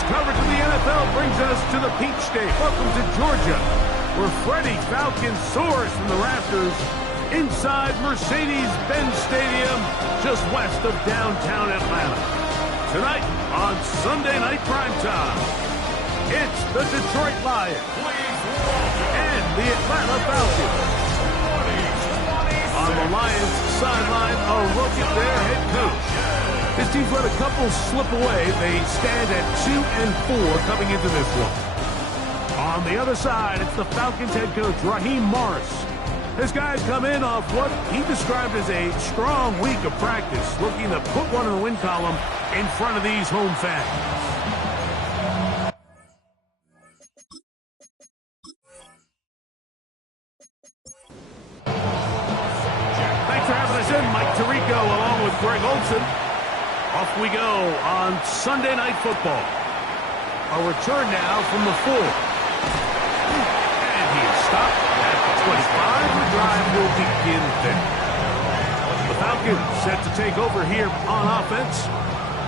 Falcons coverage of the NFL brings us to the Peach State. Welcome to Georgia, where Freddie Falcon soars from the rafters inside Mercedes-Benz Stadium, just west of downtown Atlanta. Tonight on Sunday Night Primetime, it's the Detroit Lions and the Atlanta Falcons. On the Lions sideline, a look at their head coach. His team's let a couple slip away. They stand at 2-4 coming into this one. On the other side, it's the Falcons head coach, Raheem Morris. His guys come in off what he described as a strong week of practice, looking to put one in the win column in front of these home fans. Along with Greg Olson. Off we go on Sunday Night Football. A return now from the 4. And he is stopped at the 25. The drive will begin there. The Falcons set to take over here on offense.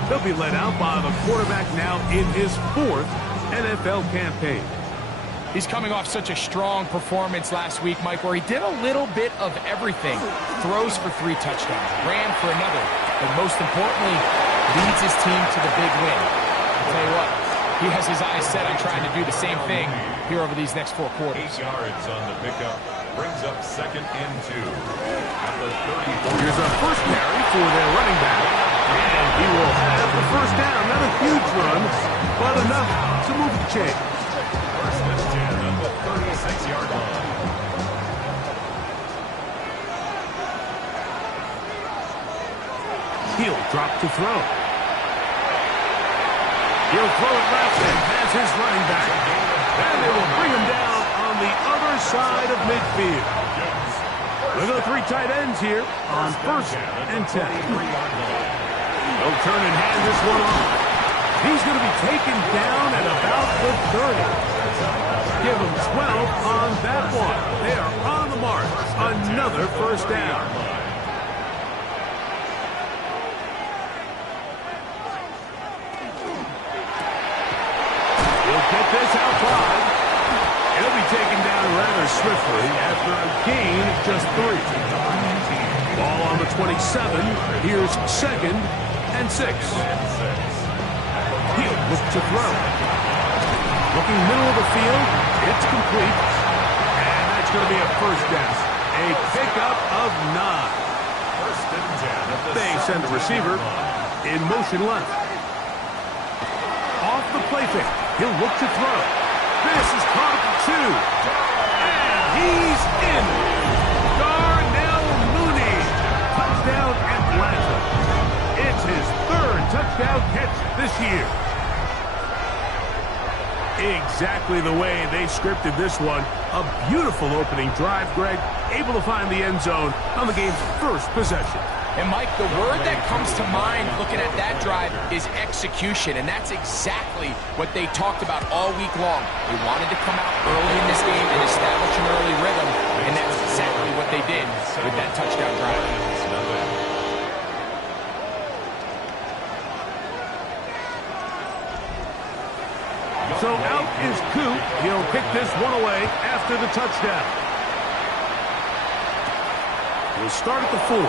They'll be led out by the quarterback now in his 4th NFL campaign. He's coming off such a strong performance last week, Mike, where he did a little bit of everything. Throws for 3 touchdowns, ran for another, but most importantly, leads his team to the big win. I'll tell you what, he has his eyes set on trying to do the same thing here over these next 4 quarters. 8 yards on the pickup, brings up 2nd and 2 at the 34. Here's a first carry for their running back, and he will have the first down. Not a huge run, but enough to move the chain. First and 10 at the 36-yard line. He'll drop to throw. He'll throw it left and has his running back. And they will bring him down on the other side of midfield. We'll go 3 tight ends here on 1st and 10. They'll turn and hand this one off. He's going to be taken down at about the 30. Give him 12 on that one. They are on the mark. Another first down. He'll get this out wide. He'll be taken down rather swiftly after a gain of just 3. Ball on the 27. Here's 2nd and 6. He'll look to throw. Looking middle of the field, it's complete. And that's going to be a first down. A pickup of 9. First and 10. They send the receiver in motion left. Off the play fake. He'll look to throw. This is caught at 2. And he's in. Darnell Mooney. Touchdown Atlanta. It's his 3rd touchdown catch this year. Exactly the way they scripted this one. A beautiful opening drive, Greg. Able to find the end zone on the game's first possession. And, Mike, the word that comes to mind looking at that drive is execution, and that's exactly what they talked about all week long. They wanted to come out early in this game and establish an early rhythm, and that's exactly what they did with that touchdown drive. So out is Coop. He'll pick this one away after the touchdown. We'll start at the 4.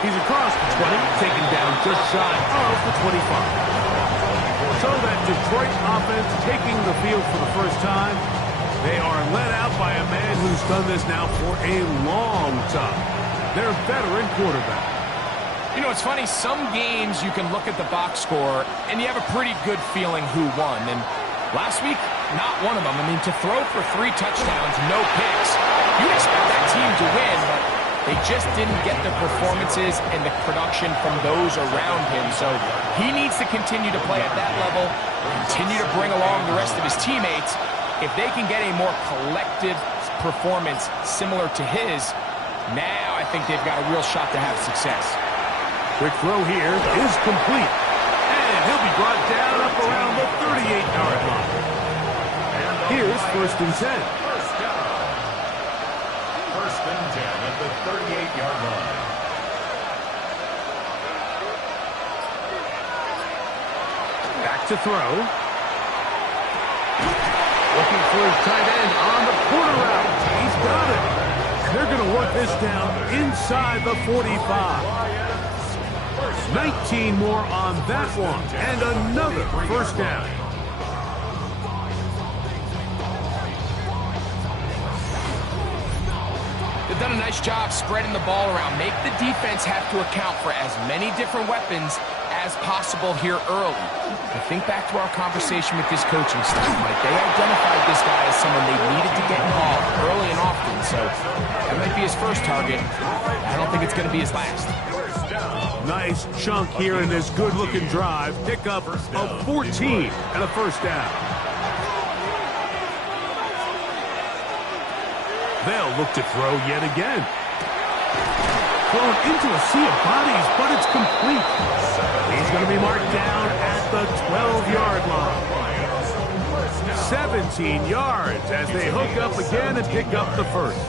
He's across the 20, taken down just shy of the 25. So that Detroit offense taking the field for the first time. They are led out by a man who's done this now for a long time. Their veteran quarterback. You know, it's funny, some games you can look at the box score and you have a pretty good feeling who won. And last week, not one of them. I mean, to throw for 3 touchdowns, no picks, you'd expect that team to win, but they just didn't get the performances and the production from those around him. So he needs to continue to play at that level, continue to bring along the rest of his teammates. If they can get a more collective performance similar to his, now I think they've got a real shot to have success. Quick throw here is complete. And he'll be brought down up around the 38-yard line. Here's 1st and 10. First and 10 at the 38-yard line. to throw. Looking for his tight end on the corner route. He's got it. They're going to work this down inside the 45. 19 more on that one. And another first down. They've done a nice job spreading the ball around. Make the defense have to account for as many different weapons as possible here early. I think back to our conversation with this coaching staff, Mike. They identified this guy as someone they needed to get involved early and often, so that might be his first target. I don't think it's going to be his last. Nice chunk here in this good-looking drive. Pick up of 14 and a first down. They'll look to throw yet again. Thrown into a sea of bodies, but it's complete. He's going to be marked down at the 12-yard line. 17 yards as they hook up again and pick up the first.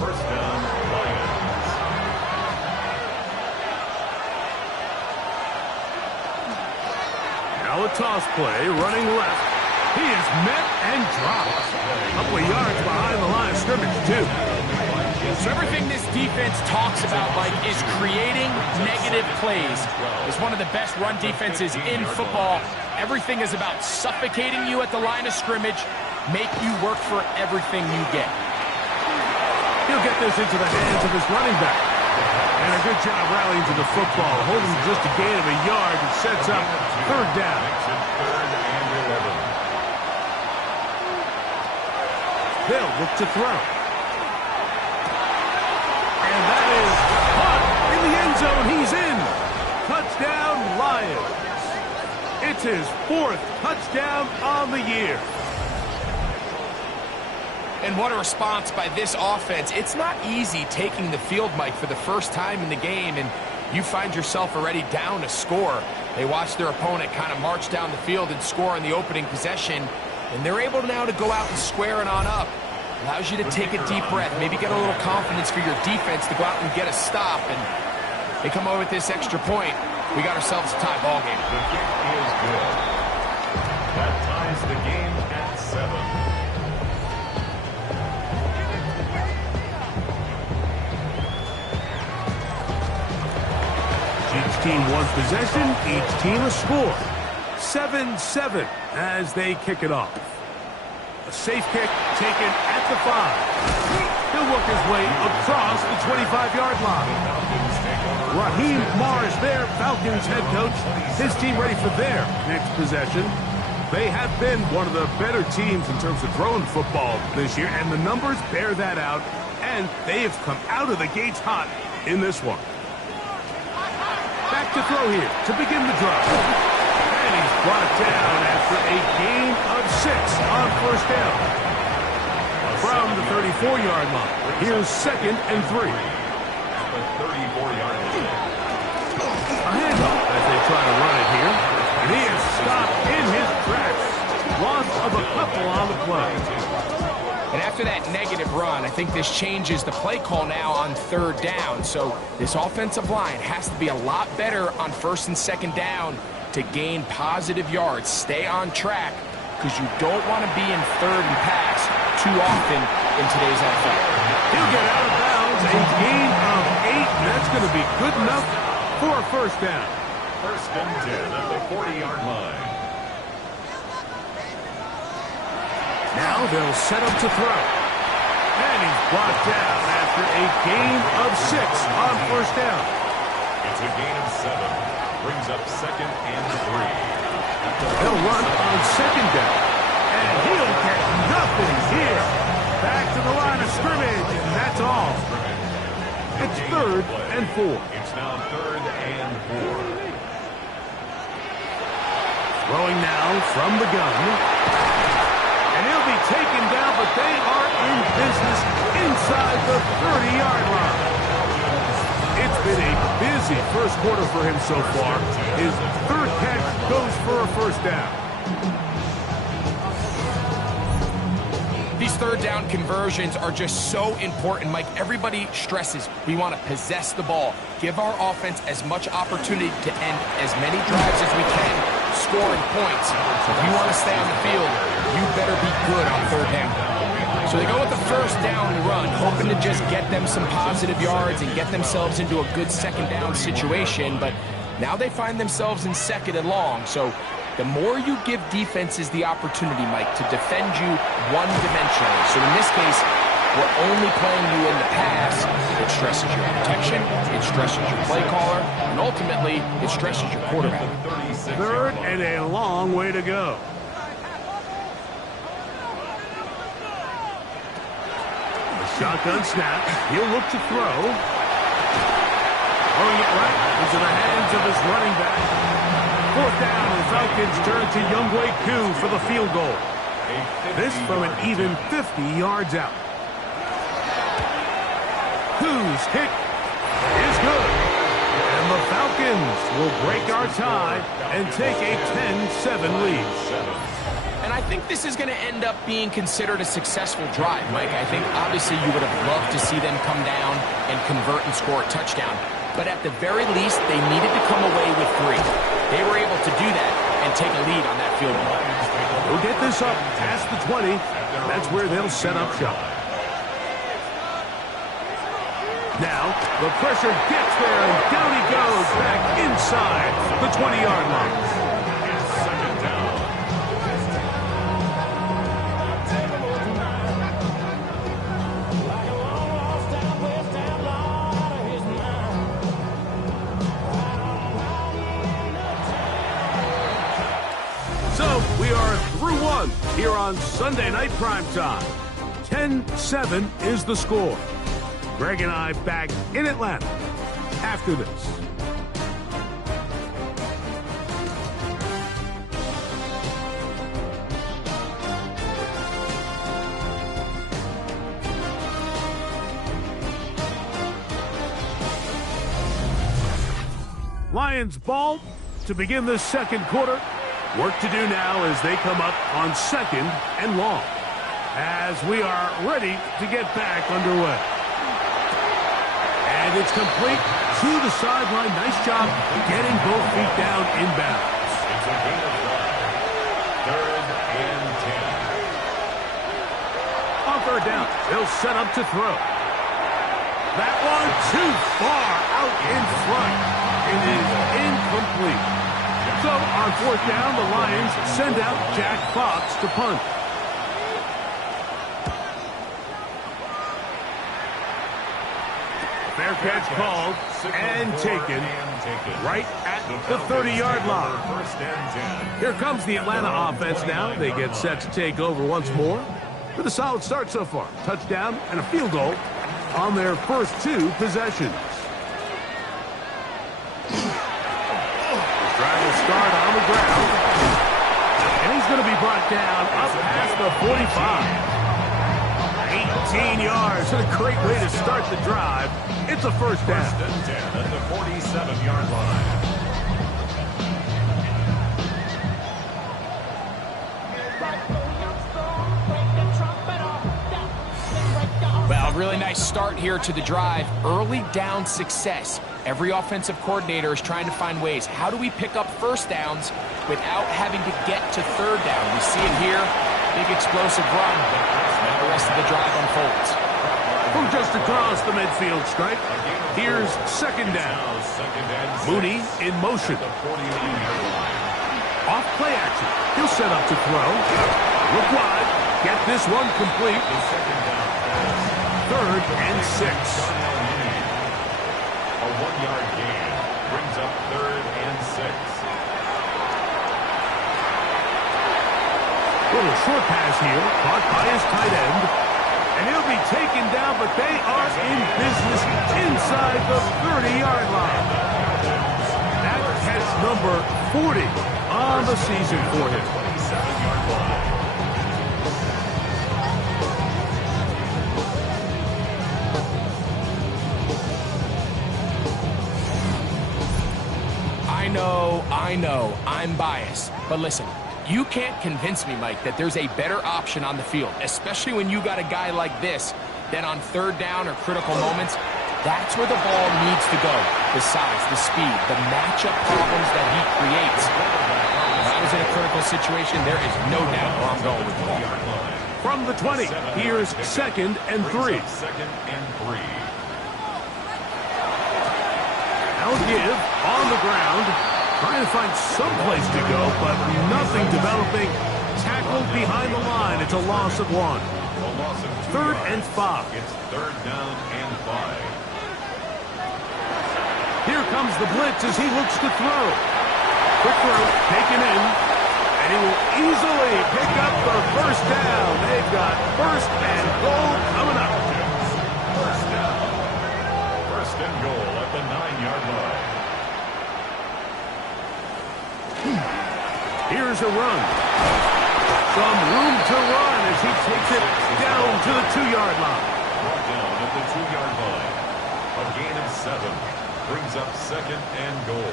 First down, Lions. Now a toss play, running left. He is met and dropped. A couple of yards behind the line of scrimmage, too. So everything this defense talks about, Mike, is creating negative plays. It's one of the best run defenses in football. Everything is about suffocating you at the line of scrimmage, make you work for everything you get. He'll get this into the hands of his running back. And a good job rallying to the football, holding just a gain of a yard and sets up third down. Third and 11. They'll look to throw. And that is caught in the end zone. He's in. Touchdown, Lions. It's his fourth touchdown on the year. And what a response by this offense. It's not easy taking the field, Mike, for the first time in the game, and you find yourself already down a score. They watch their opponent kind of march down the field and score on the opening possession, and they're able now to go out and square it on up. Allows you to take a deep breath, maybe get a little confidence for your defense to go out and get a stop, and they come over with this extra point. We got ourselves a tie ball game. The kick is good. That ties the game at 7. Each team one possession, each team a score. 7-7 as they kick it off. A safe kick taken at the 5. He'll work his way across the 25-yard line. Raheem Morris there, Falcons head coach. His team ready for their next possession. They have been one of the better teams in terms of throwing football this year, and the numbers bear that out, and they have come out of the gates hot in this one. Back to throw here to begin the drive. And he's brought down after a gain of 6 on first down. From the 34-yard line, here's 2nd and 3. The 34-yard line. A handoff as they try to run it here. And he is stopped in his tracks. Loss of a couple on the play. And after that negative run, I think this changes the play call now on third down. So this offensive line has to be a lot better on first and second down to gain positive yards. Stay on track because you don't want to be in third and pass too often in today's NFL. He'll get out of bounds. A gain of 8, and that's going to be good enough for a first down. First and 10 at the 40-yard line. Now they'll set up to throw. And he's brought down after a gain of 6 on first down. It's a gain of 7. Brings up 2nd and 3. He'll run on second down. And he'll get nothing here. Back to the line of scrimmage, and that's all. It's 3rd and 4. It's now 3rd and 4. Throwing now from the gun. And he'll be taken down, but they are in business inside the 30-yard line. It's been a busy first quarter for him so far. His 3rd catch goes for a first down. These third down conversions are just so important, Mike. Everybody stresses we want to possess the ball, give our offense as much opportunity to end as many drives as we can, scoring points. So if you want to stay on the field, you better be good on third down. So they go with the first down run, hoping to just get them some positive yards and get themselves into a good second down situation, but now they find themselves in second and long. So the more you give defenses the opportunity, Mike, to defend you one-dimensionally. So in this case, we're only playing you in the pass. It stresses your protection, it stresses your play caller, and ultimately, it stresses your quarterback. Third and a long way to go. Shotgun snap. He'll look to throw. Throwing it right into the hands of his running back. Fourth down, the Falcons turn to WK7 for the field goal. This from an even 50 yards out. Whose kick is good. And the Falcons will break our tie and take a 10-7 lead. And I think this is going to end up being considered a successful drive, Mike. I think obviously you would have loved to see them come down and convert and score a touchdown. But at the very least, they needed to come away with 3. They were able to do that and take a lead on that field goal. They'll get this up past the 20. That's where they'll set up shop. Now, the pressure gets there, and down he goes back inside the 20-yard line. So, we are through one here on Sunday Night Primetime. 10-7 is the score. Greg and I back in Atlanta after this. Lions ball to begin the second quarter. Work to do now as they come up on second and long. As we are ready to get back underway. And it's complete to the sideline. Nice job getting both feet down inbounds. It's a gain of 5. Third and 10. On third down, they'll set up to throw. That one too far out in front. It is incomplete. So on fourth down, the Lions send out Jack Fox to punt. Fair catch called and taken right at the 30-yard line. First and 10. Here comes the Atlanta offense now. They get set to take over once more with a solid start so far. Touchdown and a field goal on their first 2 possessions. Trying to start on the ground. And he's going to be brought down up past the 45. 18 yards. And a great way to start the drive. It's a first down. First and 10 at the 47-yard line. Well, really nice start here to the drive. Early down success. Every offensive coordinator is trying to find ways. How do we pick up first downs without having to get to third down? We see it here. Big explosive run. Now the rest of the drive unfolds. From just across the midfield stripe, here's second down. Mooney in motion. Off play action. He'll set up to throw. Look wide. Get this one complete. Third and 6. A 1-yard gain brings up third and 6. Little short pass here, caught by his tight end. And he'll be taken down, but they are in business inside the 30-yard line. That catch number 40 on the season for him. 27-yard line. I know, I'm biased. But listen, You can't convince me, Mike, that there's a better option on the field, especially when you got a guy like this, that on third down or critical moments, that's where the ball needs to go. The size, the speed, the matchup problems that he creates. If I was in a critical situation, there is no doubt where I'm going with the ball. From the 20, here's 2nd and 3. Now give on the ground. Trying to find some place to go, but nothing developing. Tackled behind the line. It's a loss of 1. 3rd and 5. It's 3rd down and 5. Here comes the blitz as he looks to throw. Quick throw, taken in. And he will easily pick up the first down. They've got 1st and goal coming up. 1st down. 1st and goal at the 9-yard line. Here's a run. Some room to run as he takes it down to the 2-yard line. Brought down at the 2-yard line. A gain of 7 brings up 2nd and goal.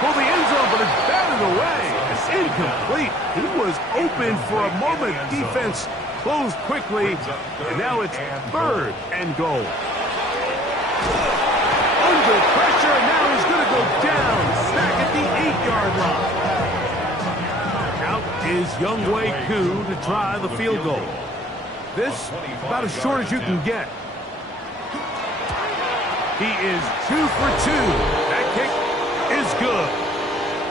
For the end zone, but it's batted away. It's incomplete. He was open for a moment. Defense closed quickly, and now it's 3rd and goal. Under pressure, and now he's going to go down, back at the 8-yard line. Out is Younghoe Koo to try the field goal. This, about as short as you can get. He is 2 for 2. That kick is good.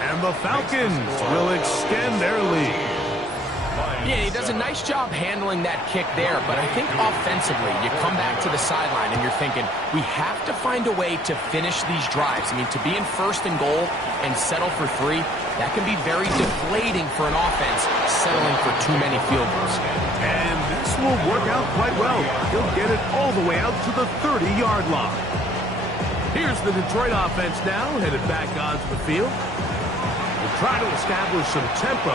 And the Falcons will extend their lead. Yeah, he does a nice job handling that kick there, but I think offensively, you come back to the sideline and you're thinking, we have to find a way to finish these drives. I mean, to be in 1st and goal and settle for 3, that can be very deflating for an offense, settling for too many field goals. And this will work out quite well. He'll get it all the way out to the 30-yard line. Here's the Detroit offense now, headed back onto the field. We'll try to establish some tempo.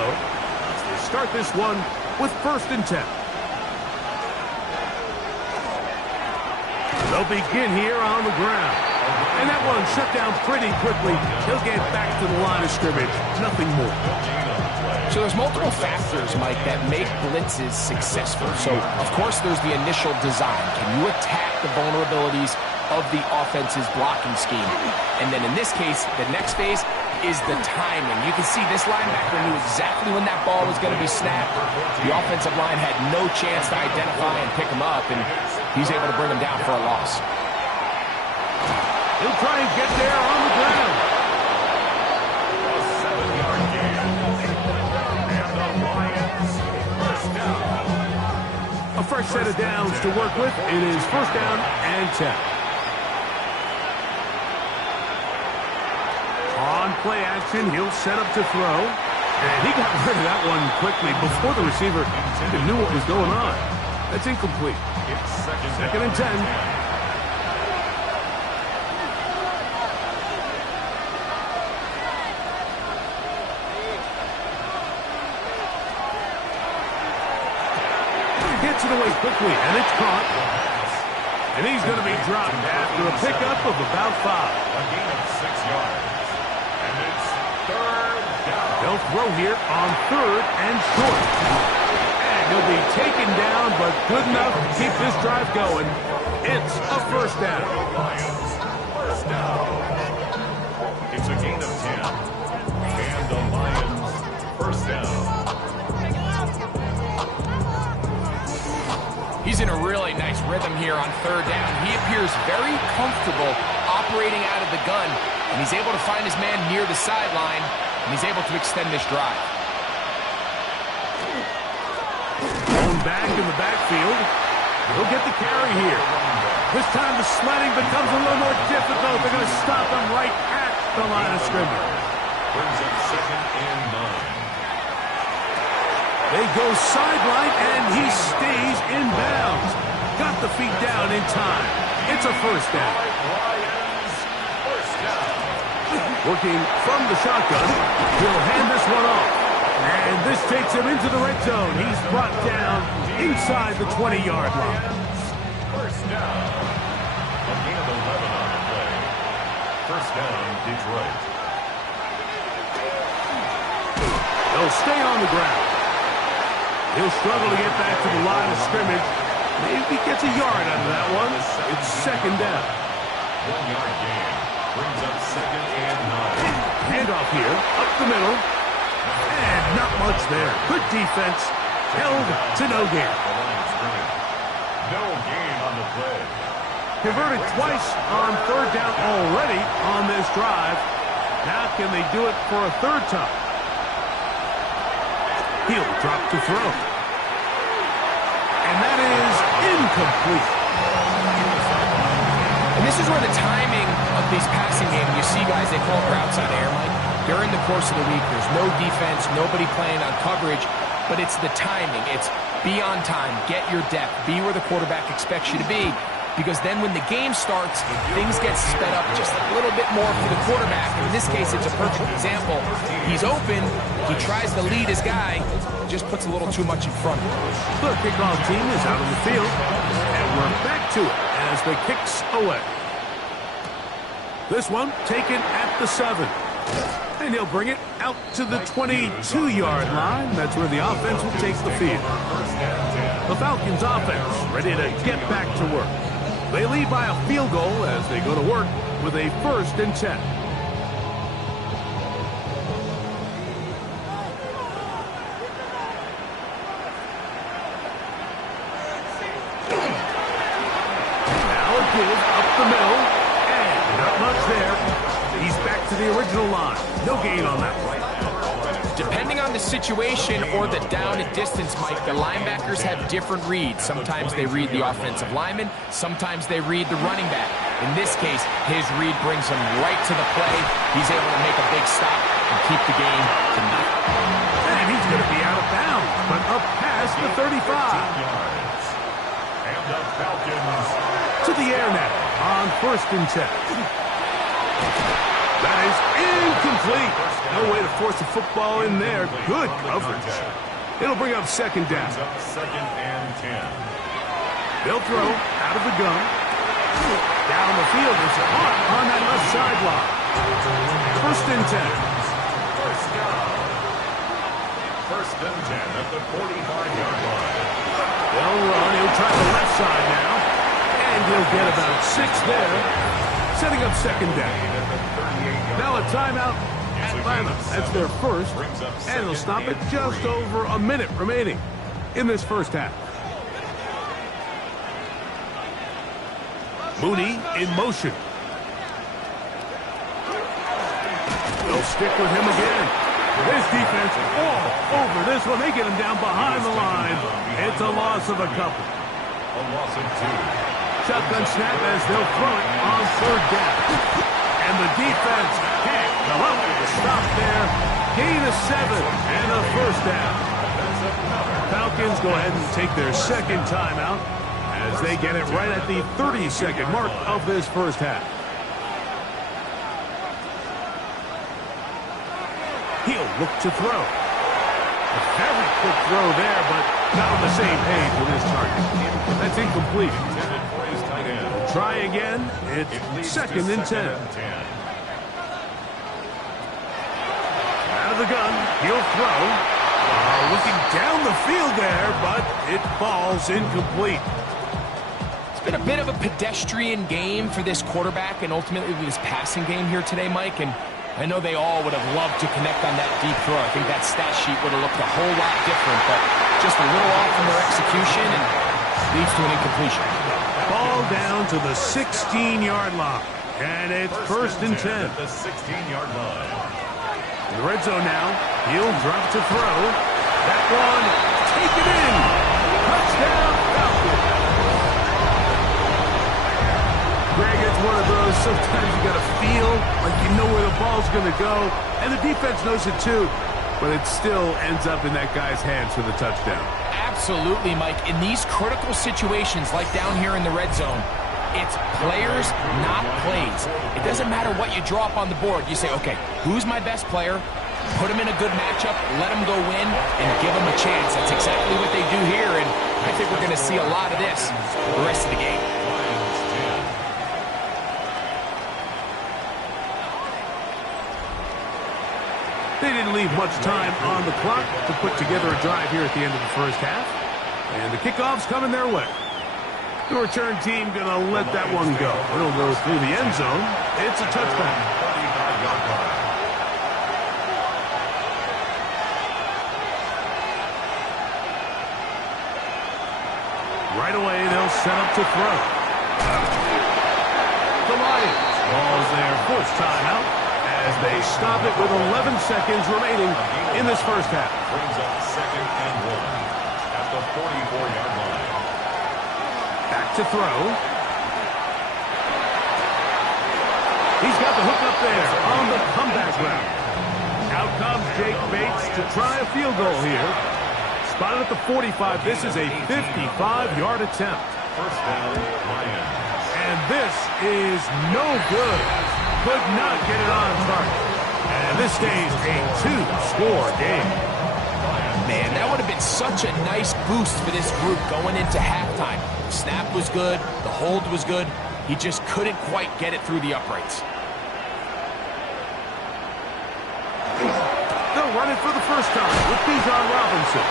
Start this one with 1st and 10. They'll begin here on the ground. And that one shut down pretty quickly. He'll get back to the line of scrimmage. Nothing more. So there's multiple factors, Mike, that make blitzes successful. So, of course, there's the initial design. Can you attack the vulnerabilities of the offense's blocking scheme? And then in this case, the next phase is the timing. You can see this linebacker knew exactly when that ball was going to be snapped. The offensive line had no chance to identify and pick him up, and he's able to bring him down for a loss. He'll try and get there on the ground. A 7-yard gain. And the Lions 1st down. A fresh set of downs to work with. It is 1st down and 10. On play action, he'll set up to throw. And he got rid of that one quickly before the receiver even knew what was going on. That's incomplete. It's 2nd and 10. Gets it away quickly, and it's caught. And he's going to be dropped after a pickup of about 5. A gain of 6 yards. And it's 3rd down. They'll throw here on 3rd and short. And he'll be taken down, but good enough to keep this drive going. It's a 1st down. Lions 1st down. It's a gain of 10. And the Lions 1st down. He's in a really nice rhythm here on 3rd down. He appears very comfortable operating out of the gun, and he's able to find his man near the sideline, and he's able to extend this drive. Thrown back in the backfield. He'll get the carry here. This time the sledding becomes a little more difficult. They're going to stop him right at the line of scrimmage. Brings up 2nd and 9. They go sideline, and he stays in bounds. Got the feet down in time. It's a 1st down. Lions 1st down. Working from the shotgun, he'll hand this one off. And this takes him into the red zone. He's brought down inside the 20-yard line. 1st down. A gain of 11 on the play. 1st down, Detroit. They'll stay on the ground. He'll struggle to get back to the line of scrimmage. Maybe gets a yard out of that one. It's second down. 1 yard gain. Brings up 2nd and 9. Handoff here, up the middle. And not much there. Good defense. Held to no gain. No gain on the play. Converted twice on 3rd down already on this drive. Now can they do it for a 3rd time? He'll drop to throw. And that is incomplete. And this is where the timing of these passing games, you see guys, they call it routes on air, Mike. During the course of the week, there's no defense, nobody playing on coverage, but it's the timing. It's be on time, get your depth, be where the quarterback expects you to be. Because then when the game starts, things get sped up just a little bit more for the quarterback. And in this case, it's a perfect example. He's open. He tries to lead his guy. Just puts a little too much in front of him. The kickoff team is out on the field. And we're back to it as the kicks away. This one taken at the 7. And he'll bring it out to the 22-yard line. That's where the offense will take the field. The Falcons offense ready to get back to work. They lead by a field goal as they go to work with a 1st and 10. Now a give up the middle, and not much there. He's back to the original line. No gain on that play. Depending on the situation or the down and distance, Mike, the linebackers have different reads. Sometimes they read the offensive lineman. Sometimes they read the running back. In this case, his read brings him right to the play. He's able to make a big stop and keep the game to nothing. And he's going to be out of bounds, but up past the 35. And the Falcons to the air now on 1st and 10. That is incomplete. No way to force the football in there. Good coverage. It'll bring up 2nd down. 2nd and 10. They'll throw out of the gun. Down the field is caught on that left sideline. 1st and 10. First down. 1st and 10 at the 45-yard line. They'll run. He'll try the left side now. And he'll get about 6 there. Setting up 2nd down. Now a timeout. Atlanta. That's their 1st. And they'll stop it just over a minute remaining in this 1st half. Mooney in motion. They'll stick with him again. This defense all over this one. They get him down behind the line. It's a loss of a couple. A loss of 2. Shotgun snap as they'll throw it on 3rd down. And the defense can't come up with a stop there. Gain of 7 and a 1st down. Falcons go ahead and take their 2nd timeout as they get it right at the 30-second mark of this 1st half. He'll look to throw. A very quick throw there, but not on the same page with his target. That's incomplete. Try again. It's 2nd and 10. Out of the gun. He'll throw. Looking down the field there, but it falls incomplete. It's been a bit of a pedestrian game for this quarterback and ultimately this passing game here today, Mike. And I know they all would have loved to connect on that deep throw. I think that stat sheet would have looked a whole lot different, but just a little off in their execution and leads to an incompletion. Ball down to the 16-yard line. And it's 1st and 10. At the 16-yard line. In the red zone now. He'll drop to throw. That one, take it in. Touchdown, Falcons. Greg, it's one of those, sometimes you got to feel like you know where the ball's going to go. And the defense knows it too. But it still ends up in that guy's hands for the touchdown. Absolutely, Mike. In these critical situations, like down here in the red zone, it's players, not plays. It doesn't matter what you draw up on the board. You say, okay, who's my best player? Put him in a good matchup, let him go win, and give him a chance. That's exactly what they do here, and I think we're going to see a lot of this the rest of the game. They didn't leave much time on the clock to put together a drive here at the end of the first half. And the kickoff's coming their way. The return team going to let that one go. It'll go through the end zone. It's a touchback. Right away, they'll set up to throw. The Lions calls their first timeout as they stop it with 11 seconds remaining in this first half. Brings up 2nd and 1 at the 44-yard line. Back to throw. He's got the hook up there on the comeback route. Out comes Jake Bates to try a field goal here. Spotted at the 45. This is a 55-yard attempt. First down, Lions. And this is no good. Could not get it on target. And this stays a 2-score game. Man, that would have been such a nice boost for this group going into halftime. The snap was good. The hold was good. He just couldn't quite get it through the uprights. They'll run it for the first time with Bijan Robinson.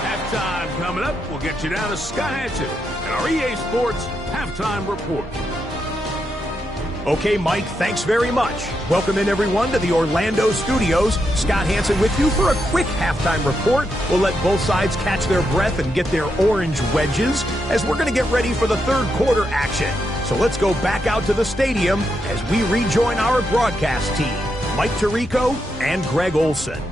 Halftime coming up. We'll get you down to Scott Hansen and our EA Sports Halftime Report. Okay, Mike, thanks very much. Welcome in, everyone, to the Orlando studios. Scott Hansen with you for a quick halftime report. We'll let both sides catch their breath and get their orange wedges as we're going to get ready for the third quarter action. So let's go back out to the stadium as we rejoin our broadcast team, Mike Tirico and Greg Olson.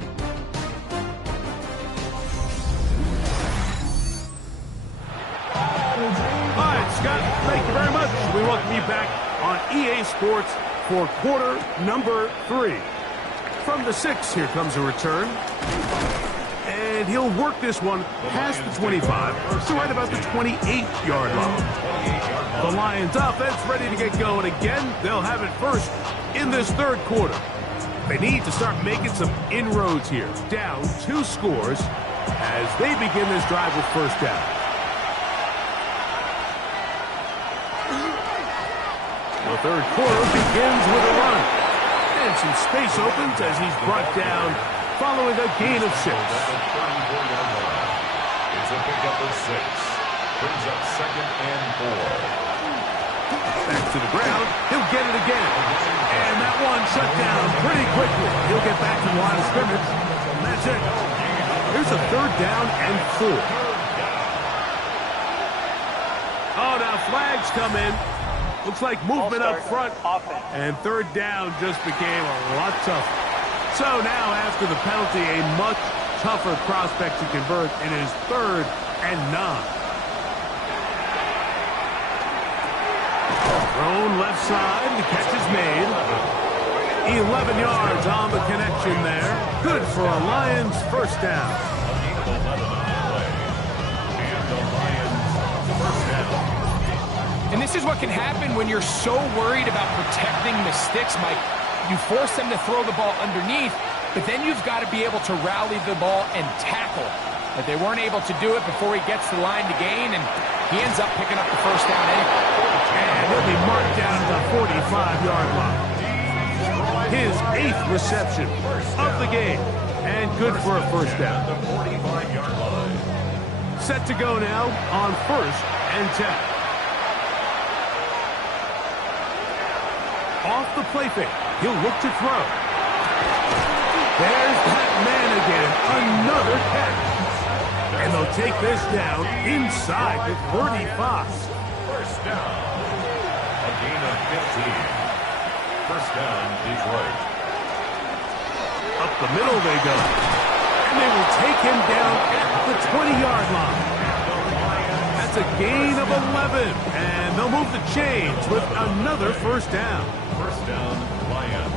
All right, Scott, thank you very much. We welcome you back on EA Sports for quarter number 3. From the 6, here comes a return. And he'll work this one past the 25 to right about the 28-yard line. The Lions offense ready to get going again. They'll have it first in this third quarter. They need to start making some inroads here. Down 2 scores as they begin this drive with first down. The third quarter begins with a run. And some space opens as he's brought down following a gain of 6. It's a pickup of 6. Brings up 2nd and 4. Back to the ground. He'll get it again. And that one shut down pretty quickly. He'll get back to the line of scrimmage. And that's it. Here's a 3rd down and 4. Oh, now flags come in. Looks like movement up front. And 3rd down just became a lot tougher. So now after the penalty, a much tougher prospect to convert. It is 3rd and 9. Thrown left side. The catch is made. 11 yards on the connection there. Good for a Lions first down. And the Lions first down. And this is what can happen when you're so worried about protecting the sticks, Mike. You force them to throw the ball underneath, but then you've got to be able to rally the ball and tackle. But they weren't able to do it before he gets the line to gain, and he ends up picking up the first down anyway. And he'll be marked down at the 45-yard line. His 8th reception of the game, and good for a first down. The 45-yard line. Set to go now on 1st and 10. Off the play fake. He'll look to throw. There's that man again. Another catch. And they'll take this down inside the 35. First down. A gain of 15. First down, Detroit. Up the middle they go. And they will take him down at the 20-yard line. That's a gain of 11. And they'll move the chains with another first down. First down, Lions.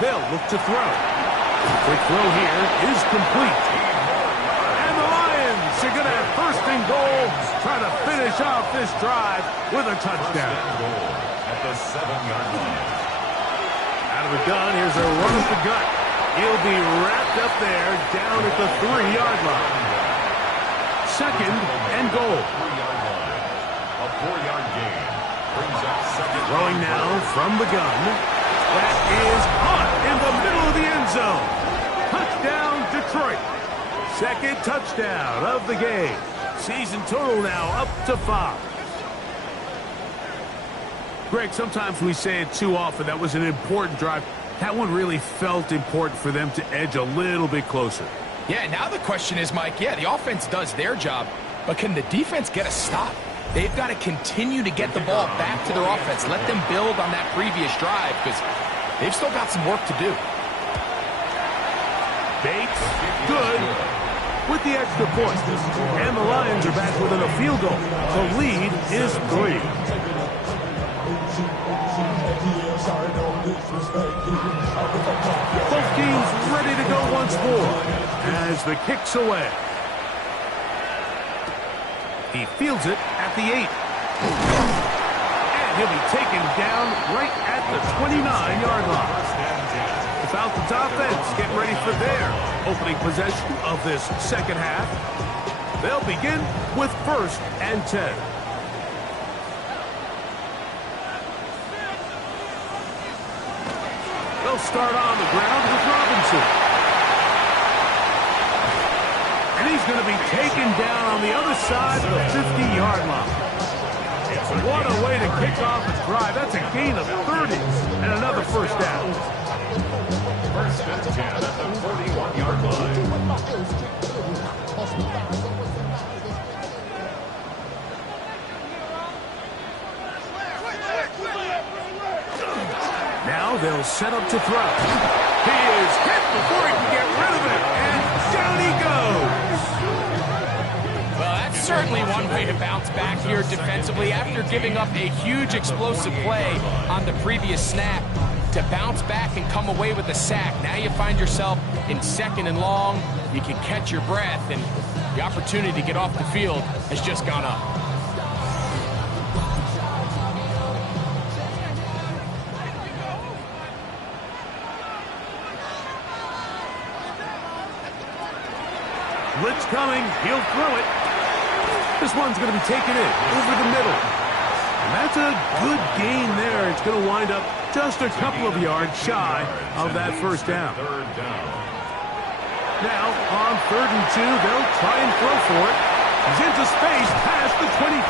They'll look to throw. Quick throw here is complete. And the Lions are going to have 1st and goal, try to finish off this drive with a touchdown. At the 7-yard line. Out of the gun, here's a run at the gut. He'll be wrapped up there down at the 3-yard line. second and goal. A 4-yard gain brings up second. Throwing now from the gun. That is hot in the middle of the end zone. Touchdown, Detroit. Second touchdown of the game. Season total now up to 5. Greg, sometimes we say it too often. That was an important drive. That one really felt important for them to edge a little bit closer. Yeah, now the question is, Mike, the offense does their job, but can the defense get a stop? They've got to continue to get the ball back to their offense. Let them build on that previous drive because they've still got some work to do. Bates, good, with the extra point. And the Lions are back within a field goal. The lead is 3. Both teams ready to go once more as the kick's away. He fields it at the 8. And he'll be taken down right at the 29-yard line. The Falcons offense getting ready for their opening possession of this second half. They'll begin with 1st and 10. They'll start on the ground with Robinson. And he's going to be taken down on the other side of the 50-yard line. What a way to kick off a drive. That's a gain of 30 and another first down. 1st and 10 at the 41-yard line. Now they'll set up to throw. He is hit before he can get rid of it, and down he goes. Well, that's certainly one way to bounce back here defensively after giving up a huge explosive play on the previous snap. To bounce back and come away with a sack. Now you find yourself in 2nd and long. You can catch your breath, and the opportunity to get off the field has just gone up. Blitz coming. He'll throw it. This one's going to be taken in over the middle. And that's a good gain there. It's going to wind up just a couple of yards shy of that first down. Now, on 3rd and 2, they'll try and throw for it. He's into space past the 25.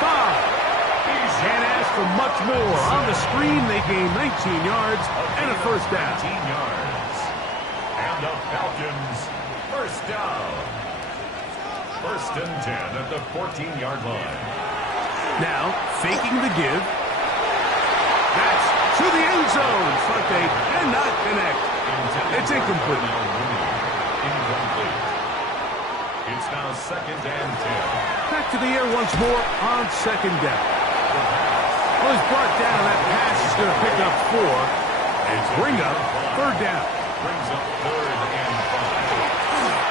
Can't ask for much more. On the screen, they gain 19 yards and a first down. 19 yards. And the Falcons, first down. 1st and 10 at the 14-yard line. Now, faking the give. That's to the end zone. Front eight and not connect. It's incomplete. Incomplete. It's now 2nd and 10. Back to the air once more on 2nd down. Well, he's brought down. That pass is going to pick up 4 and bring up 3rd down. Brings up 3rd and 5.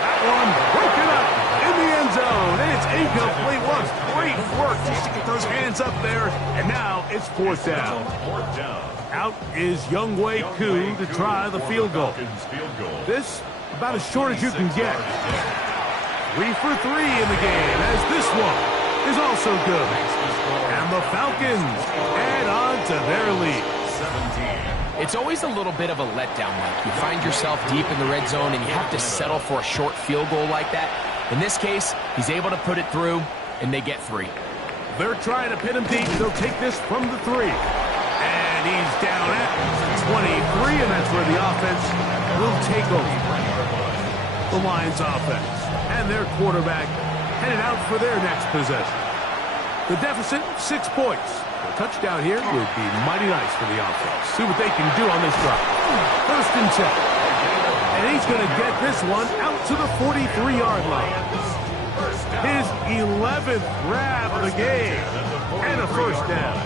That one broken up in the end zone. And it's incomplete. Was great work just to get those hands up there. And now it's 4th down. 4th down. Out is Younghoe Koo to try the field goal. This about as short as you can get. 3 for 3 in the game, as this one is also good. And the Falcons add on to their lead. 17. It's always a little bit of a letdown, Mike. You find yourself deep in the red zone and you have to settle for a short field goal like that. In this case, he's able to put it through, and they get 3. They're trying to pin him deep. They'll take this from the 3. And he's down at 23, and that's where the offense will take over. The Lions offense and their quarterback headed out for their next possession. The deficit, 6 points. A touchdown here would be mighty nice for the offense. See what they can do on this drive. 1st and 10. And he's going to get this one out to the 43-yard line. His 11th grab of the game. And a first down.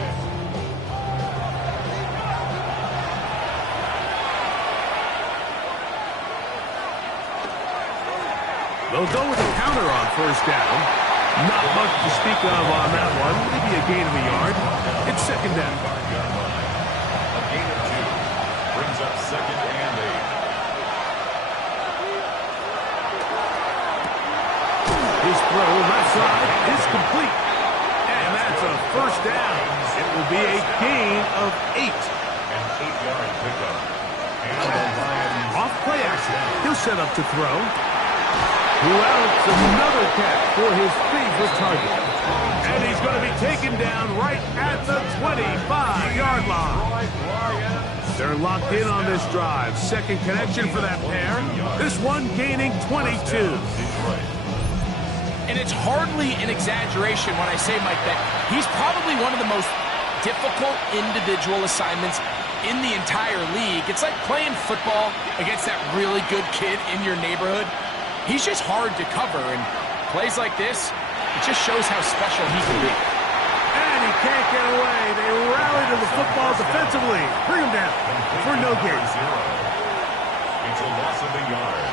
They'll go with a counter on 1st down. Not much to speak of on that one. Maybe a gain of a yard. It's 2nd down. A gain of 2. Brings up 2nd and 8. throw left side is complete. And that's a first down. It will be a gain of 8. An 8-yard pickup. And the Lions off play action. He'll set up to throw. Who else? Another catch for his favorite target. And he's going to be taken down right at the 25-yard line. They're locked in on this drive. Second connection for that pair. This one gaining 22. And it's hardly an exaggeration when I say, Mike, that he's probably one of the most difficult individual assignments in the entire league. It's like playing football against that really good kid in your neighborhood. He's just hard to cover, and plays like this, it just shows how special he can be. And he can't get away. They rally to the football defensively. Bring him down for no gain. It's a loss of a yard.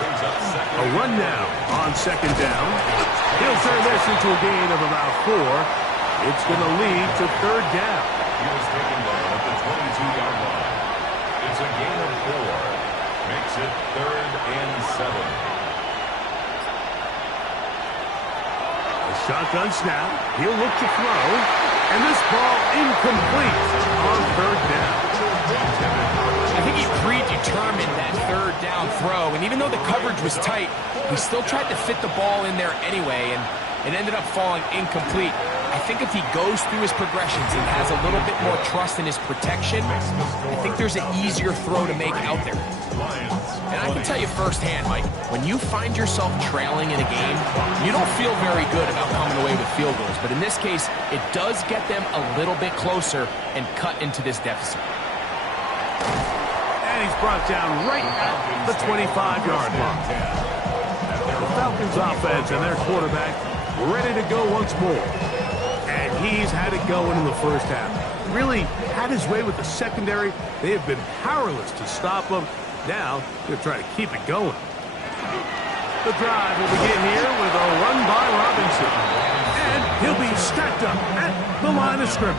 Brings up second. A run now on second down. He'll turn this into a gain of about 4. It's going to lead to third down. He was taken down at the 22-yard line. It's a gain of 4. Makes it 3rd and 7. Shotgun snap. He'll look to throw. And this ball incomplete on third down. I think he predetermined that third down throw. And even though the coverage was tight, he still tried to fit the ball in there anyway. And it ended up falling incomplete. I think if he goes through his progressions and has a little bit more trust in his protection, I think there's an easier throw to make out there. And I can tell you firsthand, Mike, when you find yourself trailing in a game, you don't feel very good about coming away with field goals. But in this case, it does get them a little bit closer and cut into this deficit. And he's brought down right at the 25-yard line. The Falcons offense and their quarterback ready to go once more. And he's had it going in the first half. Really had his way with the secondary. They have been powerless to stop him. Now, they'll try to keep it going. The drive will begin here with a run by Robinson. And he'll be stacked up at the line of scrimmage.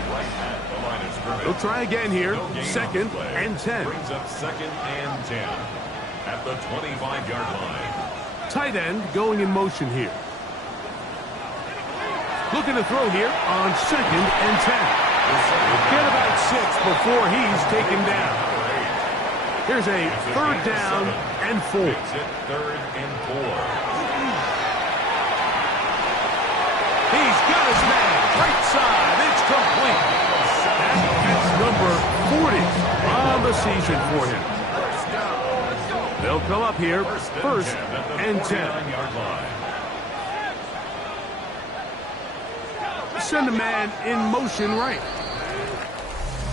He'll try again here. 2nd and 10. Brings up 2nd and 10 at the 25-yard line. Tight end going in motion here. Looking to throw here on 2nd and 10. Get about 6 before he's taken down. Here's a third down and 4. Makes it 3rd and 4. He's got his man. Right side. It's complete. That's number 40 on the season for him. They'll come up here 1st and 10. Send a man in motion right.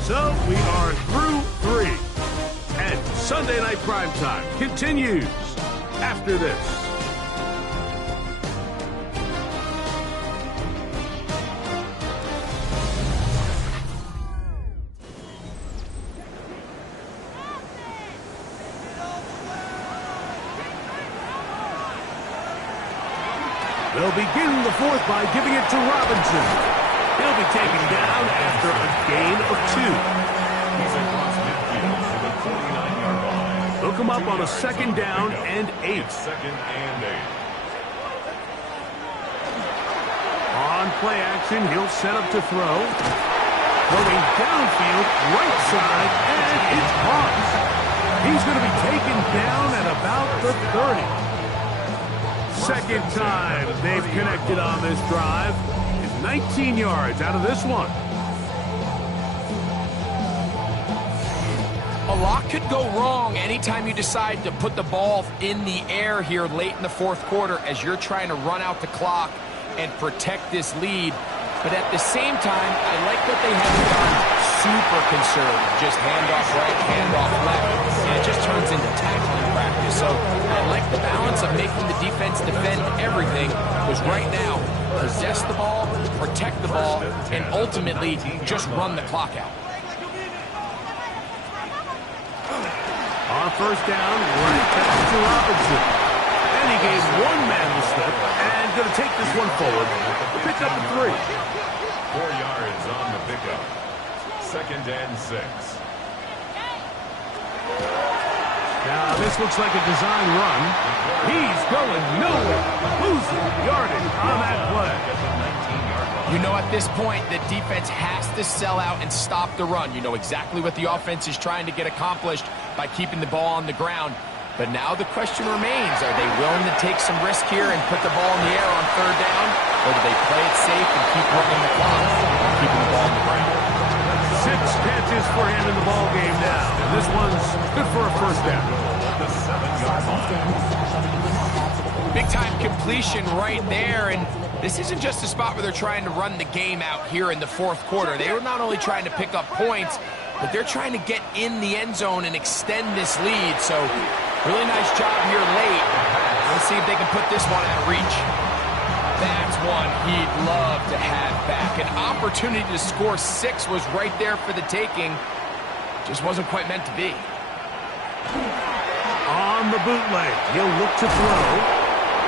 So we are through 3. And Sunday Night Primetime continues after this. They'll begin the 4th by giving it to Robinson. He'll be taken down after a gain of 2. He's across midfield to the 49-yard line. They'll come up on a 2nd down and 8. It's 2nd and 8. On play action, he'll set up to throw. Throwing downfield, right side, and it's caught. He's going to be taken down at about the 30. Second time they've connected on this drive. It's 19 yards out of this one. A lot could go wrong anytime you decide to put the ball in the air here late in the 4th quarter as you're trying to run out the clock and protect this lead. But at the same time, I like that they haven't gone super conservative. Just handoff right, handoff left. And it just turns into tackling practice. So I like the balance of making the defense defend everything. Because right now, possess the ball, protect the ball, and ultimately just run the clock out. On 1st down, right back to Robinson. And he gave one man the slip and going to take this one forward. Pick up the 3. 4 yards on the pickup. 2nd and 6. Now, this looks like a design run. He's going nowhere. Losing yardage on that play. You know, at this point, the defense has to sell out and stop the run. You know exactly what the offense is trying to get accomplished by keeping the ball on the ground. But now the question remains, are they willing to take some risk here and put the ball in the air on third down? Or do they play it safe and keep running the clock, keeping the ball on the ground? 6 catches for him in the ball game now. And this one's good for a first down. Big time completion right there, and this isn't just a spot where they're trying to run the game out here in the fourth quarter. They were not only trying to pick up points, but they're trying to get in the end zone and extend this lead. So really nice job here late. Let's see if they can put this one out of reach. That's one he'd love to have back. An opportunity to score 6 was right there for the taking. Just wasn't quite meant to be. On the bootleg, he'll look to throw.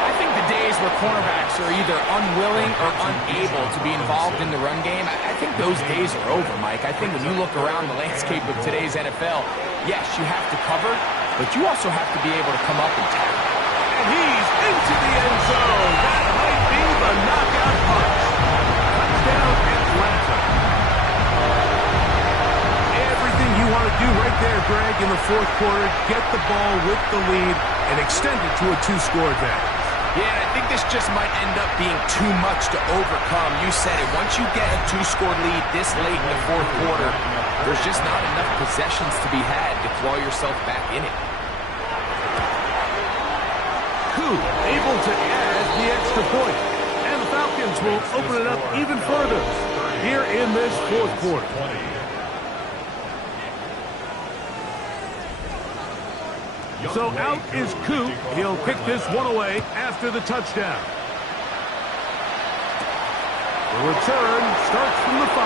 I think the days where cornerbacks are either unwilling or unable to be involved in the run game, I think those days are over, Mike. I think when you look around the landscape of today's NFL, yes, you have to cover, but you also have to be able to come up and tackle. And he's into the end zone. That might be the knockout punch. Touchdown, Atlanta. Everything you want to do right there, Greg, in the fourth quarter, get the ball with the lead and extend it to a 2-score advantage. Yeah, and I think this just might end up being too much to overcome. You said it. Once you get a 2-score lead this late in the fourth quarter, there's just not enough possessions to be had to claw yourself back in it. Koo able to add the extra point. And the Falcons will open it up even further here in this fourth quarter. So out is Koo. He'll kick this one away after the touchdown. The return starts from the 5.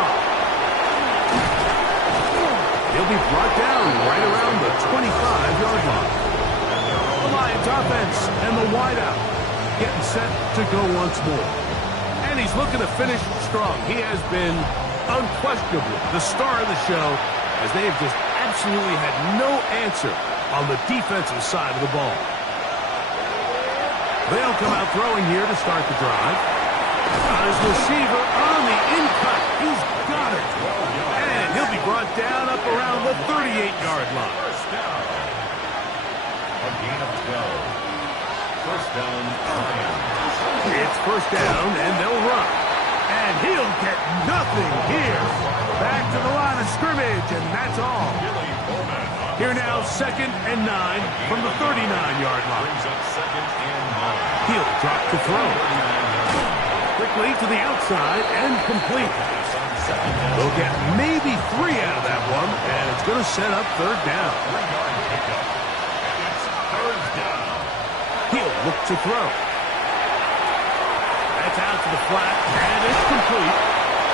He'll be brought down right around the 25-yard line. The Lions offense and the wideout getting set to go once more. And he's looking to finish strong. He has been unquestionably the star of the show, as they have just absolutely had no answer on the defensive side of the ball. They'll come out throwing here to start the drive. On his receiver on the in-cut. He's got it. And he'll be brought down up around the 38-yard line. A gain of 12. First down, Lions. It's first down, and they'll run. And he'll get nothing here. Back to the line of scrimmage, and that's all. Here now, 2nd and 9 from the 39-yard line. He'll drop to throw. Quickly to the outside and complete. They'll get maybe 3 out of that one, and it's going to set up third down. He'll look to throw. That's out to the flat, and it's complete.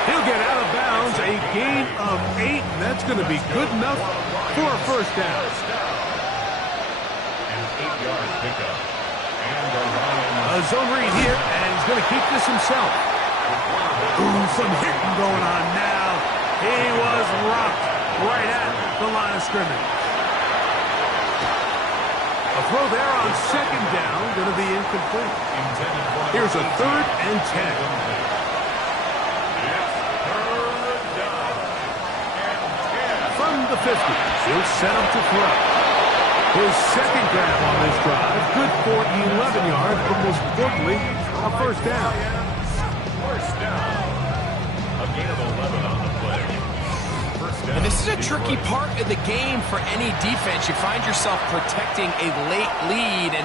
He'll get out of bounds, a gain of 8, and that's going to be good enough for a first down. An 8-yard pickup. And the A Lions. zone read here, and he's going to keep this himself. Ooh, some hitting going on now. He was rocked right at the line of scrimmage. A throw there on 2nd down, going to be incomplete. Here's a 3rd and 10. From the 50, he'll set up to throw. His 2nd grab on this drive, good for 11 yards, but most importantly, a first down. First down. A gain of 11 on the play. First down. And this is a tricky part of the game for any defense. You find yourself protecting a late lead, and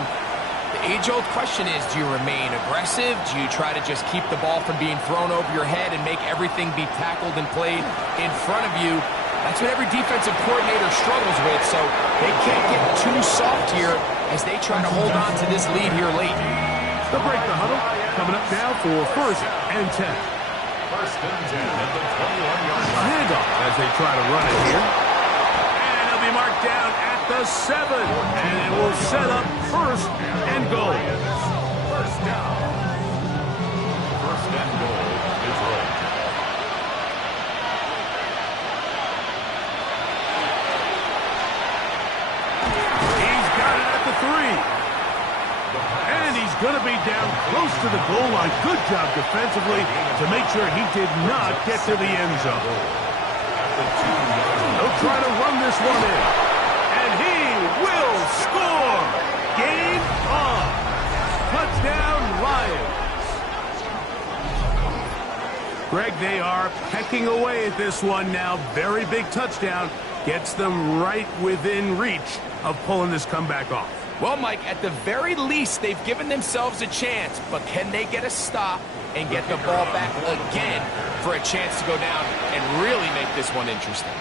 the age-old question is, do you remain aggressive? Do you try to just keep the ball from being thrown over your head and make everything be tackled and played in front of you? That's what every defensive coordinator struggles with, so they can't get too soft here as they try to hold on to this lead here late. They'll break the huddle. Coming up now for 1st and 10. First and 10 at the 21-yard A line. handoff as they try to run it here. And he'll be marked down at the 7. And it will set up 1st and goal. First down. First and goal is right. He's going to be down close to the goal line. Good job defensively to make sure he did not get to the end zone. They'll try to run this one in. And he will score! Game on! Touchdown, Lions! Greg, they are pecking away at this one now. Very big touchdown. Gets them right within reach of pulling this comeback off. Well, Mike, at the very least, they've given themselves a chance, but can they get a stop and get the ball back again for a chance to go down and really make this one interesting?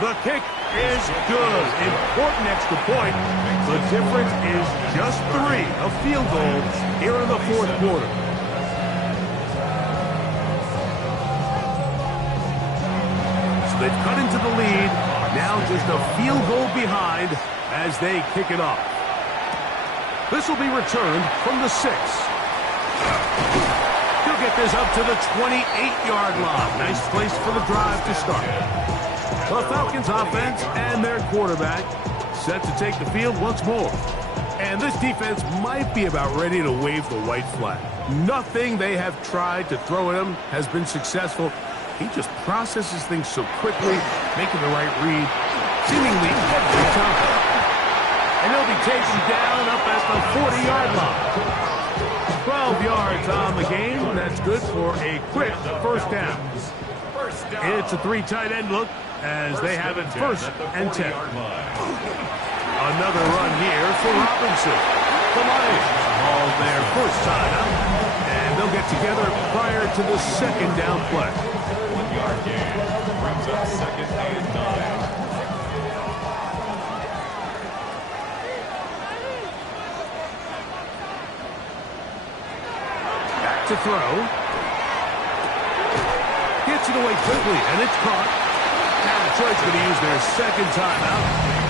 The kick is good. Important extra point. The difference is just 3 of field goals here in the fourth quarter. They've cut into the lead. Now just a field goal behind as they kick it off. This will be returned from the 6. He'll get this up to the 28-yard line. Nice place for the drive to start. The Falcons offense and their quarterback set to take the field once more. And this defense might be about ready to wave the white flag. Nothing they have tried to throw at him has been successful. He just processes things so quickly, making the right read, seemingly every time. And he'll be taken down up at the 40-yard line. 12 yards on the game. That's good for a quick first down. It's a 3 tight end look as they have it 1st and 10. Another run here for Robinson. The Lions call their first timeout, and they'll get together prior to the 2nd down play. 1-yard gain brings up 2nd and 9. Back to throw. Gets it away quickly, and it's caught. Now Detroit's going to use their 2nd timeout,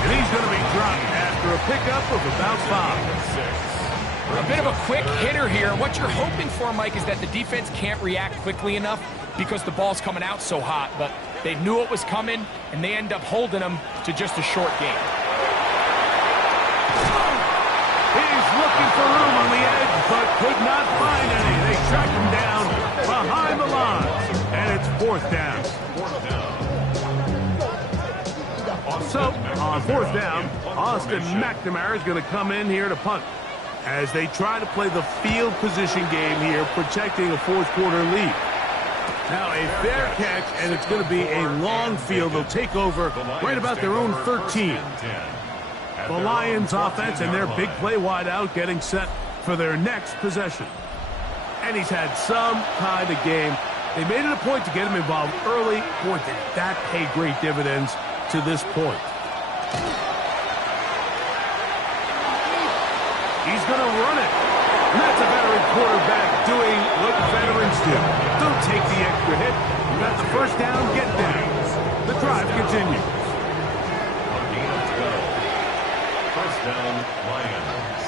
and he's going to be dropped after a pickup of about 5. A bit of a quick hitter here. What you're hoping for, Mike, is that the defense can't react quickly enough because the ball's coming out so hot. But they knew it was coming, and they end up holding them to just a short gain. He's looking for room on the edge, but could not find any. They track him down behind the line, and it's 4th down. So, on 4th down, Austin McNamara is going to come in here to punt as they try to play the field position game here, protecting a 4th quarter lead. Now a fair catch, and it's going to be a long field. They'll take over right about their own 13. The Lions offense and their big play wide out getting set for their next possession. And he's had some kind of game. They made it a point to get him involved early. Boy, did that pay great dividends to this point. He's going to run it. And that's a veteran quarterback doing what veterans do. Don't take the extra hit. You got the first down, get down. The drive continues. A gain of 12. First down, Lions.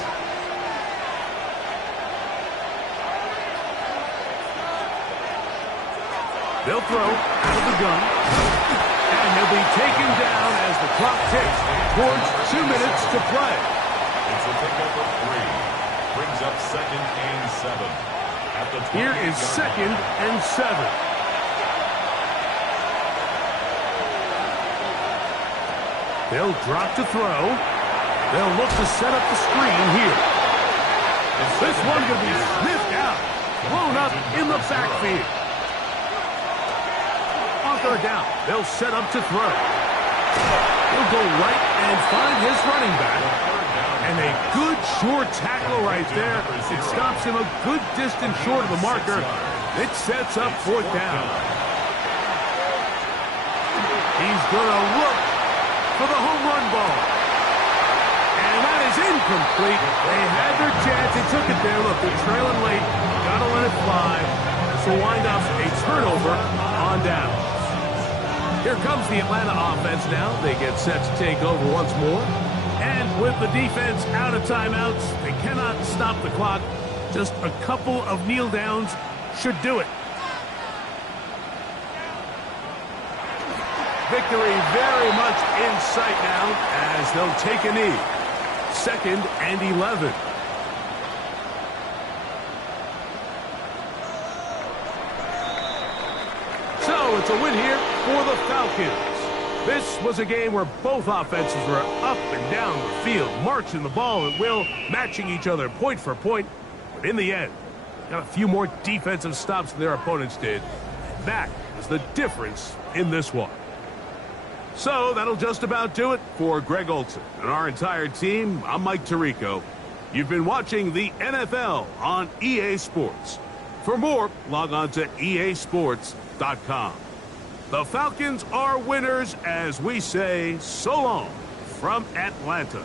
They'll throw out of the gun. And he'll be taken down as the clock ticks towards 2 minutes to play. It's a pickup of 3. Brings up 2nd and 7. At the Here is 2nd and 7. They'll drop to throw. They'll look to set up the screen here. This one going to be sniffed out. Blown up in the backfield. On 3rd down, they'll set up to throw. He'll go right and find his running back. And a good short tackle right there. It stops him a good distance short of the marker. It sets up 4th down. He's going to look for the home run ball. And that is incomplete. They had their chance. They took it there. Look, they're trailing late. Got to let it fly. So wind up a turnover on down. Here comes the Atlanta offense now. They get set to take over once more. And with the defense out of timeouts, they cannot stop the clock. Just a couple of kneel downs should do it. Victory very much in sight now as they'll take a knee. 2nd and 11. So it's a win here for the Falcons. This was a game where both offenses were up and down the field, marching the ball at will, matching each other point for point. But in the end, got a few more defensive stops than their opponents did. That is the difference in this one. So that'll just about do it for Greg Olson and our entire team. I'm Mike Tirico. You've been watching the NFL on EA Sports. For more, log on to easports.com. The Falcons are winners as we say so long from Atlanta.